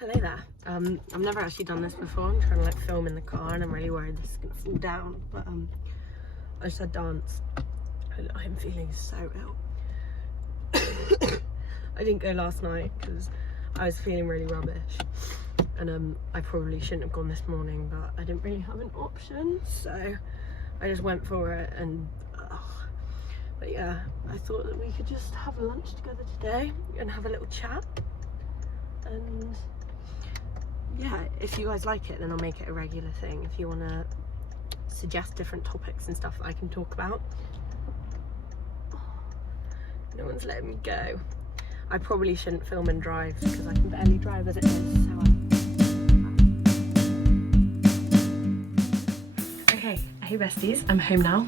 Hello there. I've never actually done this before. I'm trying to like film in the car and I'm really worried this is gonna fall down, but I just had dance and I'm feeling so ill. I didn't go last night because I was feeling really rubbish, and I probably shouldn't have gone this morning, but I didn't really have an option, so I just went for it. And but yeah, I thought that we could just have a lunch together today and have a little chat. And yeah, if you guys like it, then I'll make it a regular thing. If you want to suggest different topics and stuff that I can talk about. No one's letting me go. I probably shouldn't film and drive because I can barely drive as it is. So okay, hey besties, I'm home now.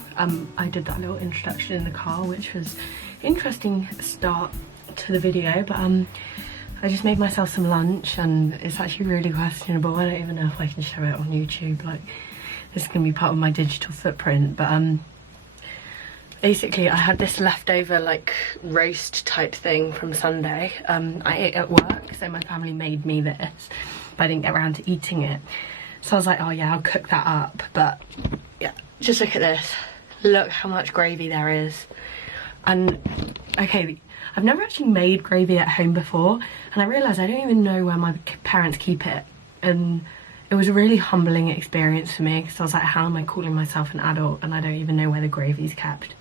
I did that little introduction in the car, which was an interesting start to the video, but I just made myself some lunch and it's actually really questionable. I don't even know if I can show it on YouTube. Like, this is gonna be part of my digital footprint, but basically I had this leftover like roast type thing from Sunday. I ate at work, so my family made me this, but I didn't get around to eating it. So I was like, oh yeah, I'll cook that up. But yeah, just look at this. Look how much gravy there is. And okay, I've never actually made gravy at home before, and I realised I don't even know where my parents keep it. And it was a really humbling experience for me because I was like, how am I calling myself an adult and I don't even know where the gravy's kept?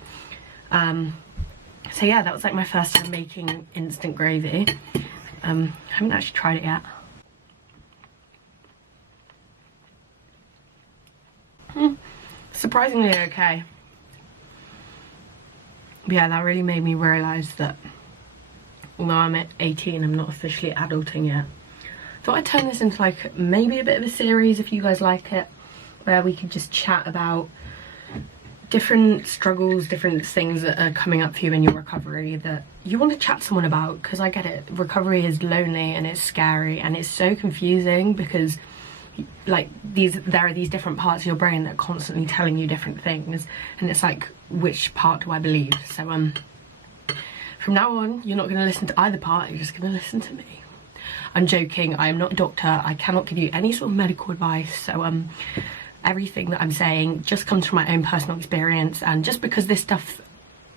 So yeah, that was like my first time making instant gravy. I haven't actually tried it yet. Surprisingly okay. But yeah, that really made me realise that although I'm at 18, I'm not officially adulting yet. Thought I'd turn this into like maybe a bit of a series if you guys like it, where we could just chat about different struggles, different things that are coming up for you in your recovery that you want to chat to someone about, because I get it. Recovery is lonely and it's scary and it's so confusing because like there are these different parts of your brain that are constantly telling you different things, and it's like, which part do I believe? So from now on, you're not going to listen to either part, you're just going to listen to me. I'm joking, I am not a doctor, I cannot give you any sort of medical advice, so everything that I'm saying just comes from my own personal experience, and just because this stuff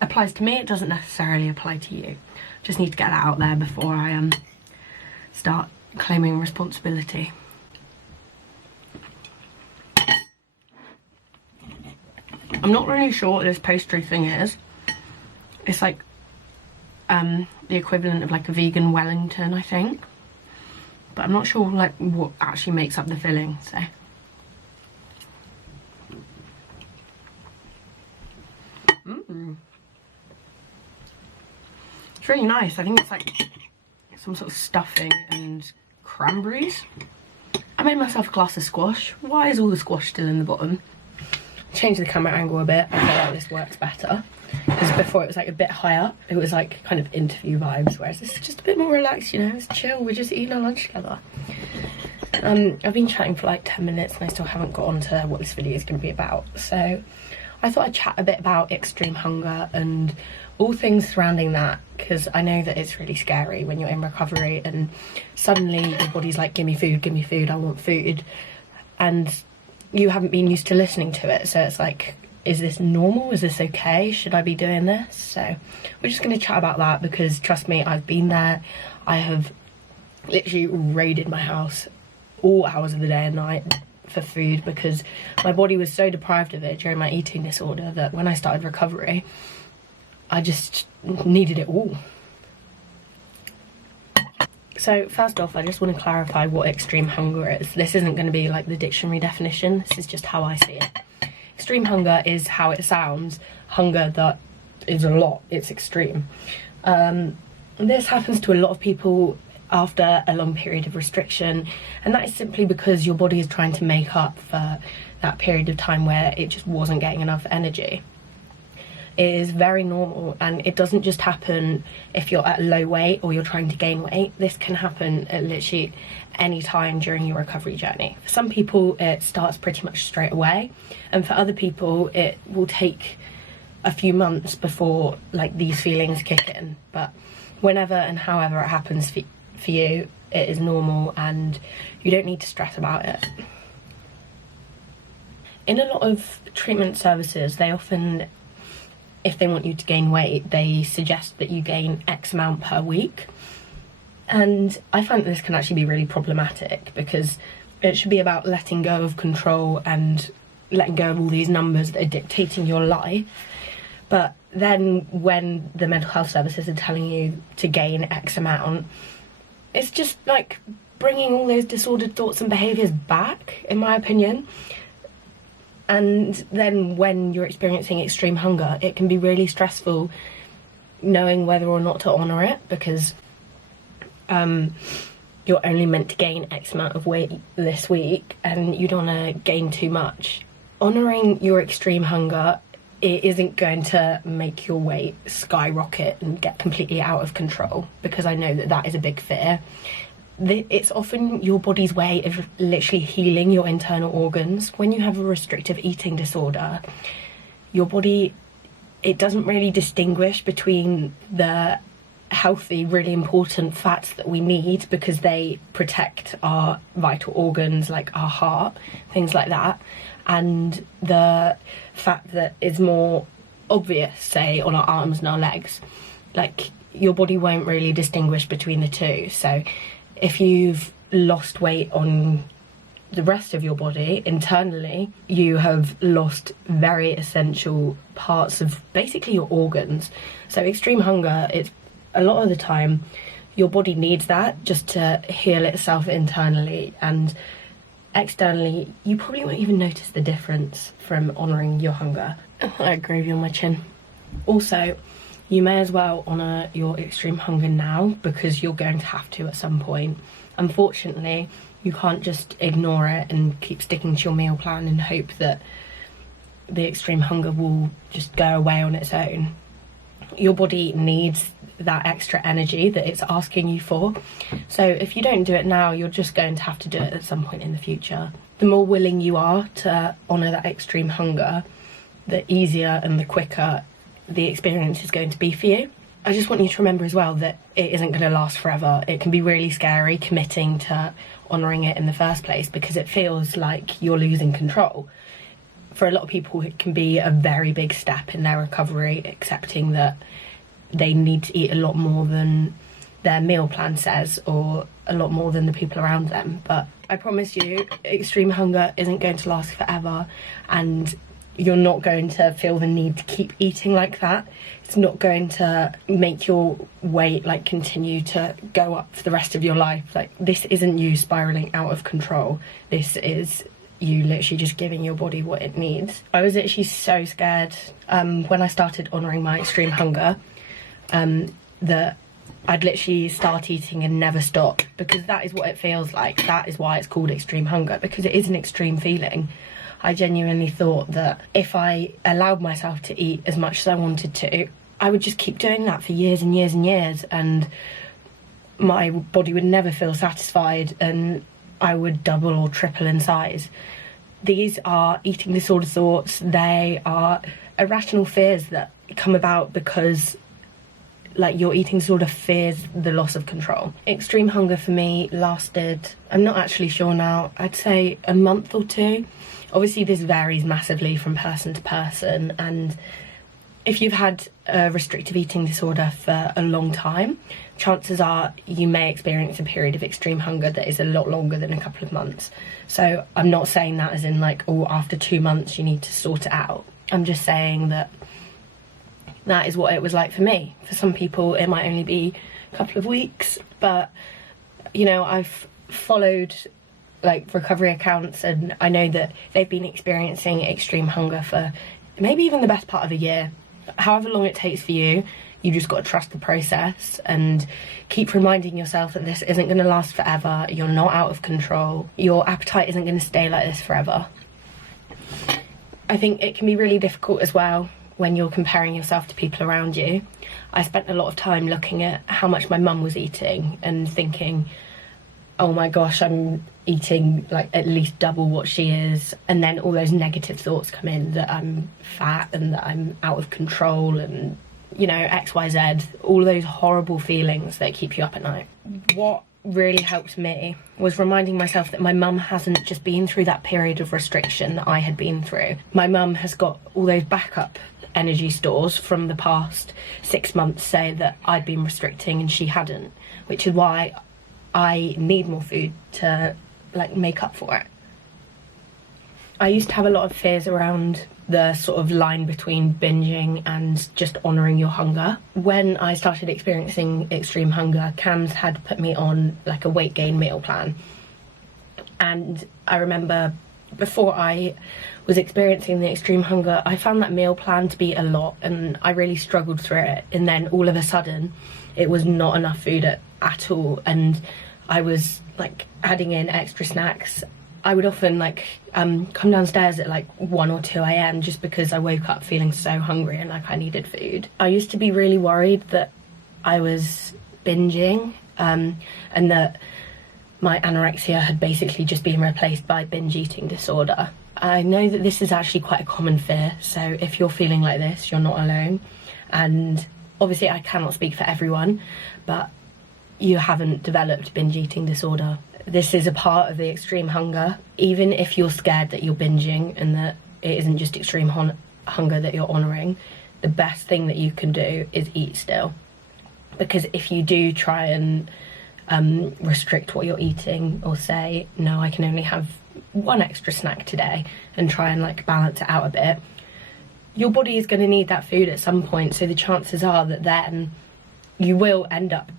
applies to me, it doesn't necessarily apply to you. Just need to get that out there before I start claiming responsibility. I'm not really sure what this pastry thing is. It's like the equivalent of like a vegan Wellington, I think, but I'm not sure like what actually makes up the filling. So it's really nice. I think it's like some sort of stuffing and cranberries. I made myself a glass of squash. Why is all the squash still in the bottom? Change the camera angle a bit. I feel like this works better, because before it was like a bit higher, it was like kind of interview vibes, whereas this is just a bit more relaxed, you know, it's chill, we're just eating our lunch together. I've been chatting for like 10 minutes and I still haven't got on to what this video is going to be about, so I thought I'd chat a bit about extreme hunger and all things surrounding that, because I know that it's really scary when you're in recovery and suddenly your body's like, give me food, I want food, and you haven't been used to listening to it, so it's like, is this normal? Is this okay? Should I be doing this? So we're just going to chat about that, because trust me, I've been there. I have literally raided my house all hours of the day and night for food, because my body was so deprived of it during my eating disorder that when I started recovery, I just needed it all. So first off, I just want to clarify what extreme hunger is. This isn't going to be like the dictionary definition, this is just how I see it. Extreme hunger is how it sounds, hunger that is a lot, it's extreme. This happens to a lot of people after a long period of restriction, and that is simply because your body is trying to make up for that period of time where it just wasn't getting enough energy. It is very normal, and it doesn't just happen if you're at low weight or you're trying to gain weight. This can happen at literally any time during your recovery journey. For some people it starts pretty much straight away, and for other people it will take a few months before like these feelings kick in. But whenever and however it happens for you, it is normal and you don't need to stress about it. In a lot of treatment services, they often, if they want you to gain weight, they suggest that you gain X amount per week. And I find that this can actually be really problematic, because it should be about letting go of control and letting go of all these numbers that are dictating your life. But then when the mental health services are telling you to gain X amount, it's just like bringing all those disordered thoughts and behaviours back, in my opinion. And then when you're experiencing extreme hunger, it can be really stressful knowing whether or not to honour it, because you're only meant to gain X amount of weight this week and you don't want to gain too much. Honouring your extreme hunger, it isn't going to make your weight skyrocket and get completely out of control, because I know that that is a big fear. It's often your body's way of literally healing your internal organs. When you have a restrictive eating disorder, your body, it doesn't really distinguish between the healthy, really important fats that we need because they protect our vital organs like our heart, things like that, and the fat that is more obvious, say on our arms and our legs. Like, your body won't really distinguish between the two. So if you've lost weight on the rest of your body internally, you have lost very essential parts of basically your organs. So extreme hunger, it's a lot of the time your body needs that just to heal itself internally, and externally you probably won't even notice the difference from honouring your hunger. I had gravy on my chin. Also, you may as well honour your extreme hunger now, because you're going to have to at some point. Unfortunately, you can't just ignore it and keep sticking to your meal plan and hope that the extreme hunger will just go away on its own. Your body needs that extra energy that it's asking you for. So if you don't do it now, you're just going to have to do it at some point in the future. The more willing you are to honour that extreme hunger, the easier and the quicker the experience is going to be for you. I just want you to remember as well that it isn't going to last forever. It can be really scary committing to honouring it in the first place, because it feels like you're losing control. For a lot of people, it can be a very big step in their recovery, accepting that they need to eat a lot more than their meal plan says, or a lot more than the people around them. But I promise you, extreme hunger isn't going to last forever, and you're not going to feel the need to keep eating like that. It's not going to make your weight like continue to go up for the rest of your life. Like, this isn't you spiraling out of control. This is you literally just giving your body what it needs. I was actually so scared when I started honouring my extreme hunger that I'd literally start eating and never stop, because that is what it feels like. That is why it's called extreme hunger, because it is an extreme feeling. I genuinely thought that if I allowed myself to eat as much as I wanted to, I would just keep doing that for years and years and years, and my body would never feel satisfied and I would double or triple in size. These are eating disorder thoughts. They are irrational fears that come about because like your eating disorder fears the loss of control. Extreme hunger for me lasted, I'm not actually sure now, I'd say a month or two. Obviously this varies massively from person to person, and if you've had a restrictive eating disorder for a long time, chances are you may experience a period of extreme hunger that is a lot longer than a couple of months. So I'm not saying that as in like, oh, after 2 months you need to sort it out. I'm just saying that that is what it was like for me. For some people it might only be a couple of weeks, but you know, I've followed like recovery accounts and I know that they've been experiencing extreme hunger for maybe even the best part of a year. However long it takes for you, you just got to trust the process and keep reminding yourself that this isn't going to last forever. You're not out of control. Your appetite isn't going to stay like this forever. I think it can be really difficult as well when you're comparing yourself to people around you. I spent a lot of time looking at how much my mum was eating and thinking, oh my gosh, I'm eating like at least double what she is, and then all those negative thoughts come in that I'm fat and that I'm out of control and, you know, XYZ, all those horrible feelings that keep you up at night. What really helped me was reminding myself that my mum hasn't just been through that period of restriction that I had been through. My mum has got all those backup energy stores from the past 6 months, say that I'd been restricting and she hadn't, which is why I need more food to like make up for it. I used to have a lot of fears around the sort of line between binging and just honouring your hunger. When I started experiencing extreme hunger, Cam's had put me on like a weight gain meal plan. And I remember before I was experiencing the extreme hunger, I found that meal plan to be a lot and I really struggled through it. And then all of a sudden, it was not enough food at all. And I was like adding in extra snacks. I would often like come downstairs at like 1 or 2 a.m. just because I woke up feeling so hungry and like I needed food. I used to be really worried that I was binging and that my anorexia had basically just been replaced by binge eating disorder. I know that this is actually quite a common fear, so if you're feeling like this, you're not alone. And obviously I cannot speak for everyone, but you haven't developed binge eating disorder. This is a part of the extreme hunger. Even if you're scared that you're binging and that it isn't just extreme hunger that you're honouring, the best thing that you can do is eat still. Because if you do try and restrict what you're eating, or say, no, I can only have 1 extra snack today, and try and like balance it out a bit, your body is going to need that food at some point. So the chances are that then you will end up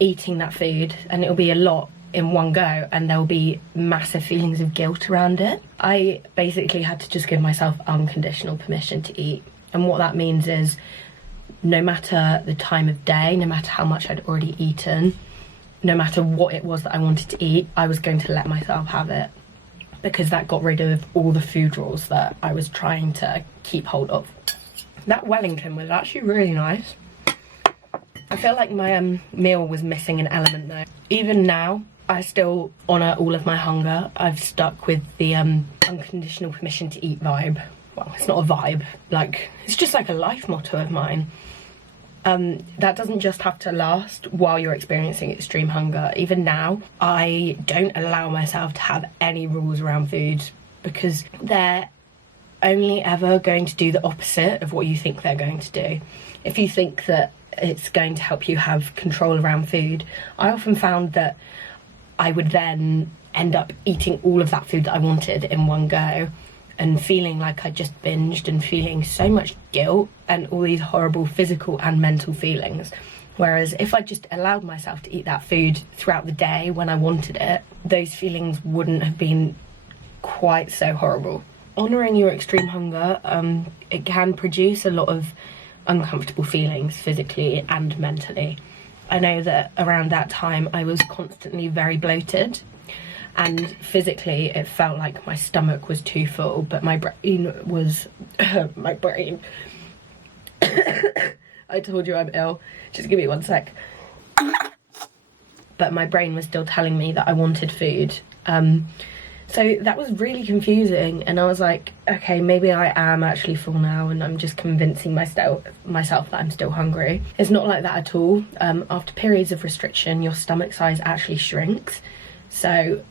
eating that food and it'll be a lot in one go and there'll be massive feelings of guilt around it. I basically had to just give myself unconditional permission to eat, and what that means is no matter the time of day, no matter how much I'd already eaten, no matter what it was that I wanted to eat, I was going to let myself have it, because that got rid of all the food rules that I was trying to keep hold of. That Wellington was actually really nice. I feel like my meal was missing an element though. Even now, I still honour all of my hunger. I've stuck with the unconditional permission to eat vibe. Well, it's not a vibe, like, it's just like a life motto of mine. That doesn't just have to last while you're experiencing extreme hunger. Even now, I don't allow myself to have any rules around food, because they're only ever going to do the opposite of what you think they're going to do. If you think that it's going to help you have control around food, I often found that I would then end up eating all of that food that I wanted in one go, and feeling like I just binged and feeling so much guilt and all these horrible physical and mental feelings. Whereas if I just allowed myself to eat that food throughout the day when I wanted it, those feelings wouldn't have been quite so horrible. Honouring your extreme hunger, it can produce a lot of uncomfortable feelings physically and mentally. I know that around that time I was constantly very bloated, and physically it felt like my stomach was too full, but my brain was my brain I told you I'm ill, just give me 1 sec. But my brain was still telling me that I wanted food, so that was really confusing. And I was like, okay, maybe I am actually full now and I'm just convincing myself that I'm still hungry. It's not like that at all. After periods of restriction, your stomach size actually shrinks, so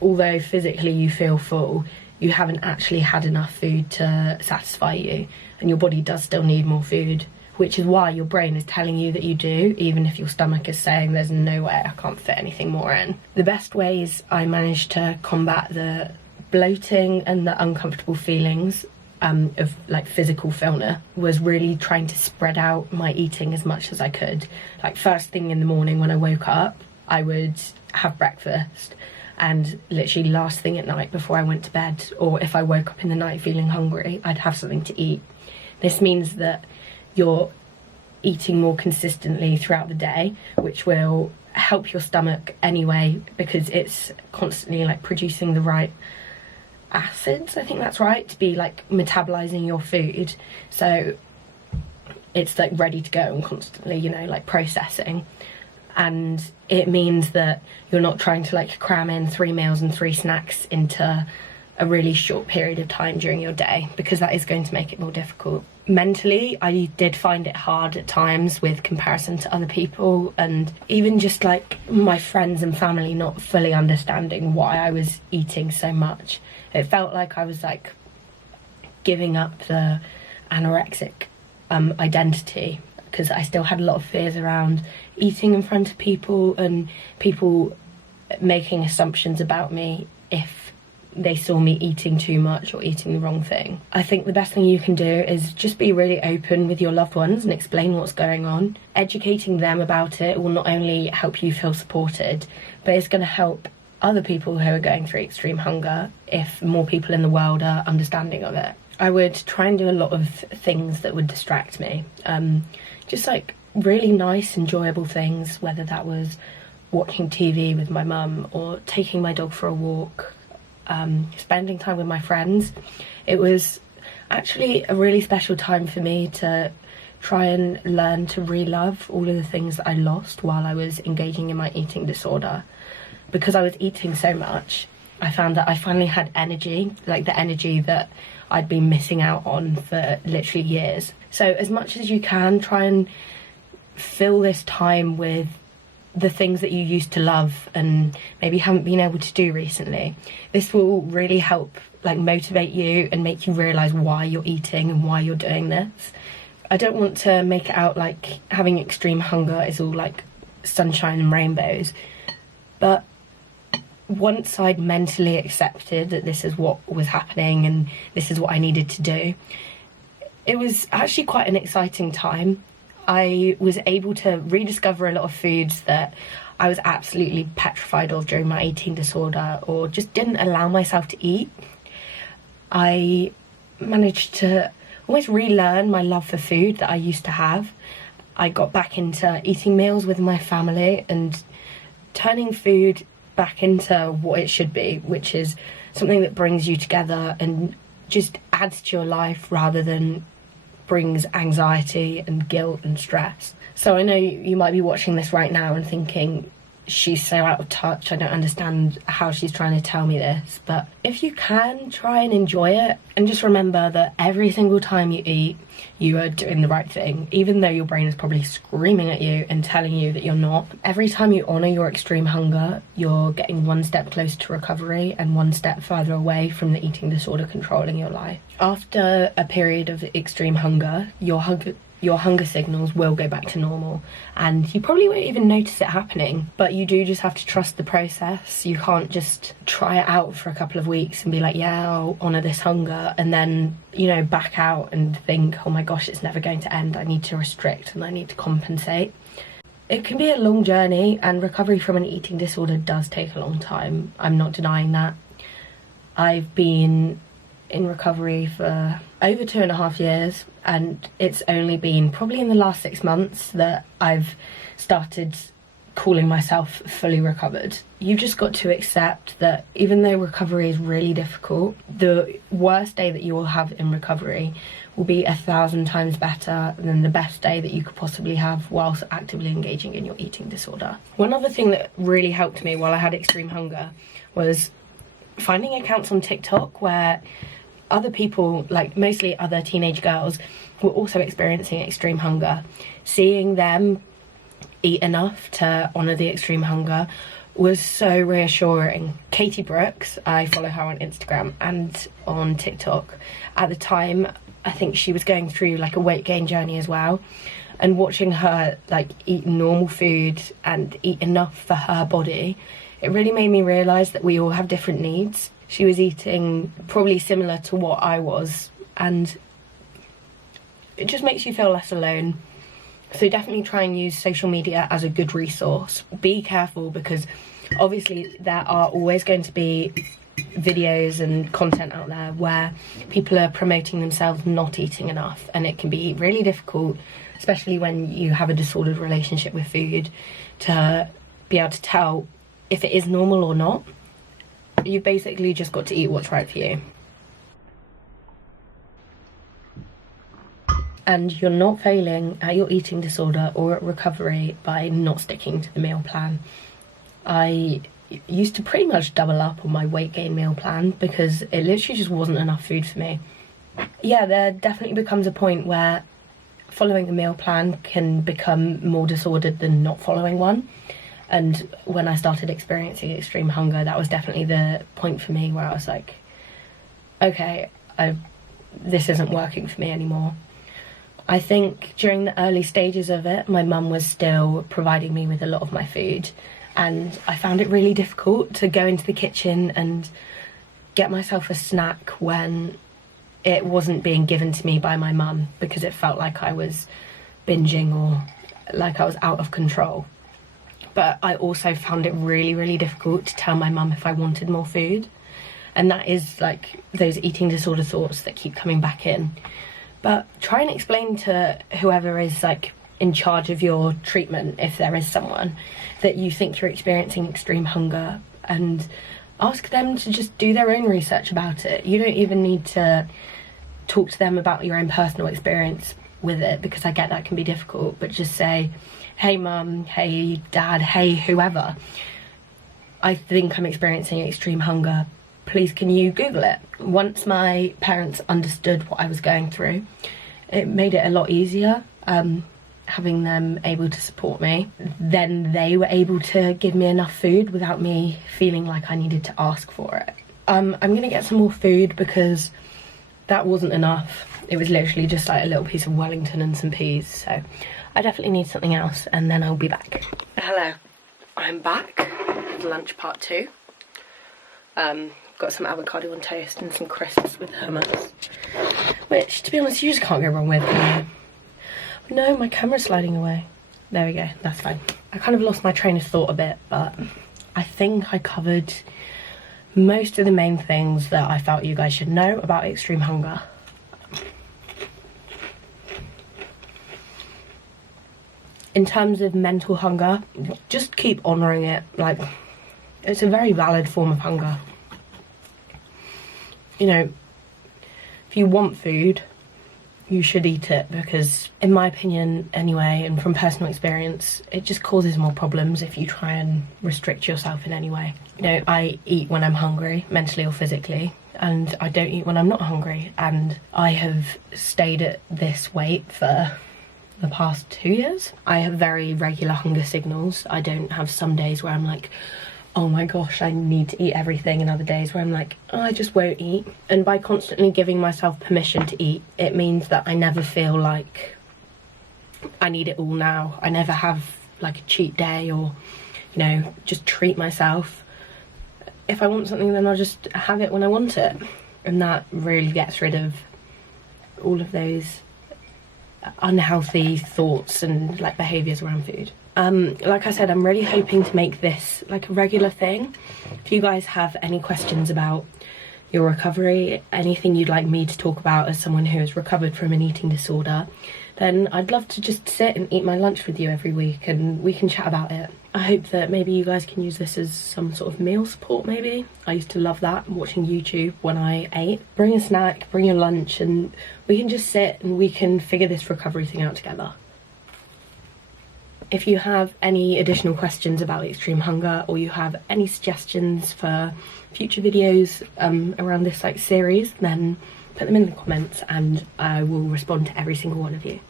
although physically you feel full, you haven't actually had enough food to satisfy you, and your body does still need more food, which is why your brain is telling you that you do, even if your stomach is saying there's no way, I can't fit anything more in. The best ways I managed to combat the bloating and the uncomfortable feelings of like physical fullness was really trying to spread out my eating as much as I could. Like first thing in the morning when I woke up, I would have breakfast, and literally last thing at night before I went to bed, or if I woke up in the night feeling hungry, I'd have something to eat. This means that you're eating more consistently throughout the day, which will help your stomach anyway, because it's constantly like producing the right acids, I think that's right, to be like metabolizing your food, so it's like ready to go and constantly, you know, like processing. And it means that you're not trying to like cram in 3 meals and 3 snacks into a really short period of time during your day, because that is going to make it more difficult. mentally, I did find it hard at times with comparison to other people, and even just like my friends and family not fully understanding why I was eating so much. It felt like I was like giving up the anorexic identity, because I still had a lot of fears around eating in front of people and people making assumptions about me if they saw me eating too much or eating the wrong thing. I think the best thing you can do is just be really open with your loved ones and explain what's going on. Educating them about it will not only help you feel supported, but it's going to help other people who are going through extreme hunger if more people in the world are understanding of it. I would try and do a lot of things that would distract me. Just like really nice, enjoyable things, whether that was watching TV with my mum or taking my dog for a walk, spending time with my friends. It was actually a really special time for me to try and learn to re-love all of the things that I lost while I was engaging in my eating disorder. Because I was eating so much, I found that I finally had energy, like the energy that I'd been missing out on for literally years. So as much as you can, try and fill this time with the things that you used to love and maybe haven't been able to do recently. This will really help like motivate you and make you realise why you're eating and why you're doing this. I don't want to make it out like having extreme hunger is all like sunshine and rainbows, but once I'd mentally accepted that this is what was happening and this is what I needed to do, it was actually quite an exciting time. I was able to rediscover a lot of foods that I was absolutely petrified of during my eating disorder or just didn't allow myself to eat. I managed to almost relearn my love for food that I used to have. I got back into eating meals with my family and turning food back into what it should be, which is something that brings you together and just adds to your life rather than brings anxiety and guilt and stress. So I know you might be watching this right now and thinking, she's so out of touch, I don't understand how she's trying to tell me this. But if you can, try and enjoy it, and just remember that every single time you eat, you are doing the right thing, even though your brain is probably screaming at you and telling you that you're not. Every time you honour your extreme hunger, you're getting one step closer to recovery and one step further away from the eating disorder controlling your life. After a period of extreme hunger, your hunger signals will go back to normal, and you probably won't even notice it happening, but you do just have to trust the process. You can't just try it out for a couple of weeks and be like, yeah, I'll honour this hunger, and then, you know, back out and think, oh my gosh, it's never going to end, I need to restrict and I need to compensate. It can be a long journey, and recovery from an eating disorder does take a long time. I'm not denying that. I've been in recovery for over 2.5 years, and it's only been probably in the last 6 months that I've started calling myself fully recovered. You've just got to accept that even though recovery is really difficult, the worst day that you will have in recovery will be 1,000 times better than the best day that you could possibly have whilst actively engaging in your eating disorder. One other thing that really helped me while I had extreme hunger was finding accounts on TikTok where other people, like mostly other teenage girls, were also experiencing extreme hunger. Seeing them eat enough to honour the extreme hunger was so reassuring. Katie Brooks, I follow her on Instagram and on TikTok. At the time, I think she was going through like a weight gain journey as well, and watching her like eat normal food and eat enough for her body, it really made me realise that we all have different needs. She was eating probably similar to what I was, and it just makes you feel less alone. So definitely try and use social media as a good resource. Be careful, because obviously there are always going to be videos and content out there where people are promoting themselves not eating enough, and it can be really difficult, especially when you have a disordered relationship with food, to be able to tell if it is normal or not. You've basically just got to eat what's right for you. And you're not failing at your eating disorder or at recovery by not sticking to the meal plan. I used to pretty much double up on my weight gain meal plan because it literally just wasn't enough food for me. yeah, there definitely becomes a point where following a meal plan can become more disordered than not following one. And when I started experiencing extreme hunger, that was definitely the point for me where I was like, okay, this isn't working for me anymore. I think during the early stages of it, my mum was still providing me with a lot of my food, and I found it really difficult to go into the kitchen and get myself a snack when it wasn't being given to me by my mum, because it felt like I was binging or like I was out of control. But I also found it really, really difficult to tell my mum if I wanted more food. And that is like those eating disorder thoughts that keep coming back in. But try and explain to whoever is like in charge of your treatment, if there is someone, that you think you're experiencing extreme hunger, and ask them to just do their own research about it. You don't even need to talk to them about your own personal experience with it, because I get that can be difficult, but just say, hey mum, hey dad, hey whoever, I think I'm experiencing extreme hunger. Please can you Google it? Once my parents understood what I was going through, it made it a lot easier, having them able to support me. Then they were able to give me enough food without me feeling like I needed to ask for it. I'm gonna get some more food because that wasn't enough. It was literally just like a little piece of Wellington and some peas, so I definitely need something else, and then I'll be back. Hello, I'm back with lunch part 2. Got some avocado on toast and some crisps with hummus, which, to be honest, you just can't go wrong with, can you? No, my camera's sliding away. There we go, that's fine. I kind of lost my train of thought a bit, but I think I covered most of the main things that I felt you guys should know about extreme hunger. In terms of mental hunger, just keep honouring it. Like, it's a very valid form of hunger. You know, if you want food, you should eat it, because in my opinion anyway, and from personal experience, it just causes more problems if you try and restrict yourself in any way. You know, I eat when I'm hungry, mentally or physically, and I don't eat when I'm not hungry, and I have stayed at this weight for the past 2 years. I have very regular hunger signals. I don't have some days where I'm like, oh my gosh, I need to eat everything, and other days where I'm like, oh, I just won't eat. And by constantly giving myself permission to eat, it means that I never feel like I need it all now. I never have like a cheat day, or, you know, just treat myself. If I want something, then I'll just have it when I want it. And that really gets rid of all of those unhealthy thoughts and like behaviours around food. Like I said, I'm really hoping to make this like a regular thing. If you guys have any questions about your recovery, anything you'd like me to talk about as someone who has recovered from an eating disorder, then I'd love to just sit and eat my lunch with you every week and we can chat about it. I hope that maybe you guys can use this as some sort of meal support maybe. I used to love that, watching YouTube when I ate. Bring a snack, bring your lunch, and we can just sit and we can figure this recovery thing out together. If you have any additional questions about extreme hunger, or you have any suggestions for future videos around this like series, then put them in the comments and I will respond to every single one of you.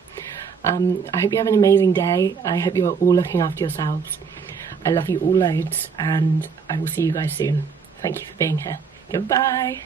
I hope you have an amazing day. I hope you're all looking after yourselves. I love you all loads, and I will see you guys soon. Thank you for being here. Goodbye.